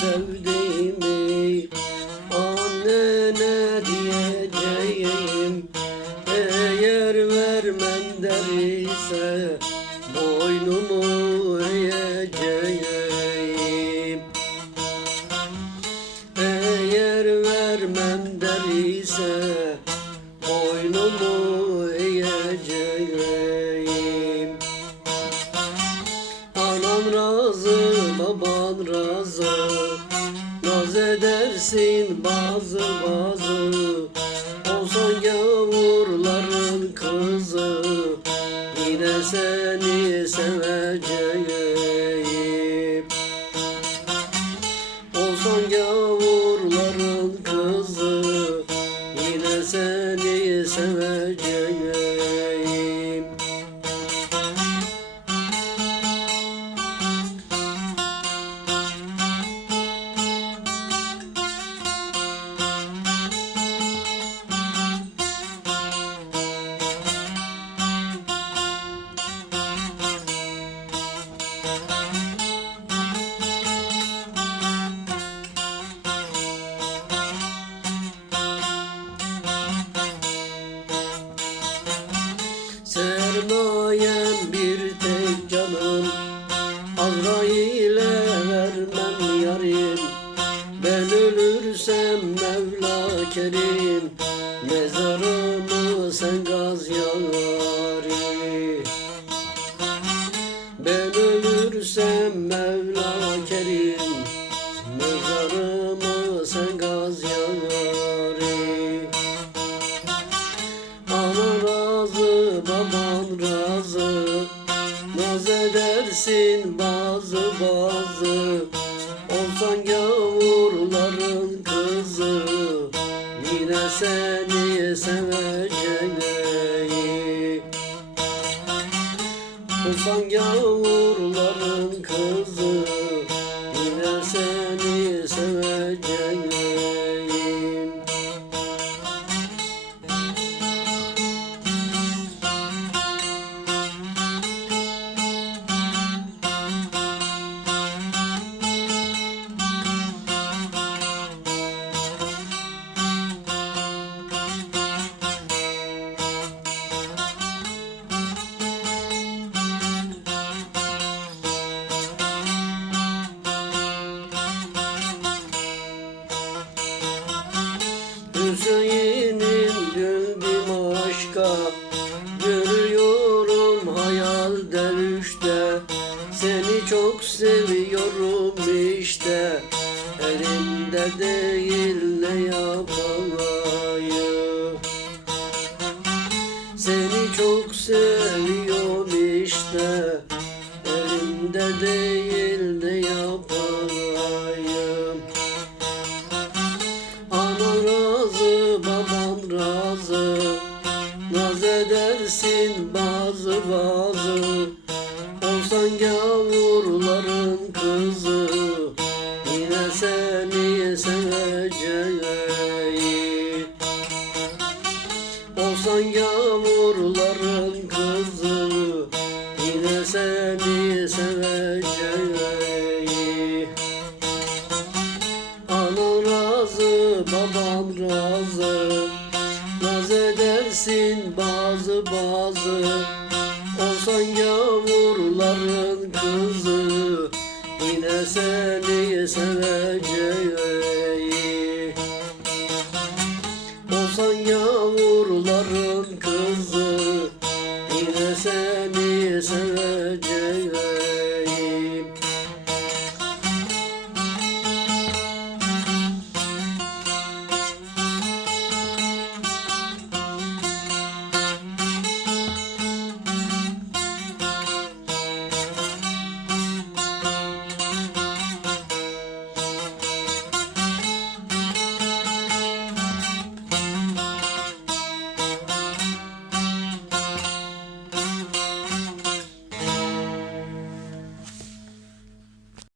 sevdiğimi Annene diyeceğim? Eğer vermem derse Boynumu eğeceğim. Eğer vermem derse Aman razı Naz edersin bazı bazı. Olsan gavurların kızı Yine seni seveceğim. Olsan gavurların kızı Yine seni seveceğim. Sermayem bir tek canım. Azrail'e vermem yarim. Ben ölürsem Mevla Kerim. Mezarımı sen gaz yari bazı bazı Olsan gavurların kızı. Yine seni seveceğim Olsan gavurların Görüyorum hayal derüşte Seni çok seviyorum işte. Elimde değil ne yapayım Seni çok seviyorum gavurların kızı Yine seni seveceğim Anan razı, baban razı Naz edersin bazı bazı. Olsan yavruların kızı Yine seni sever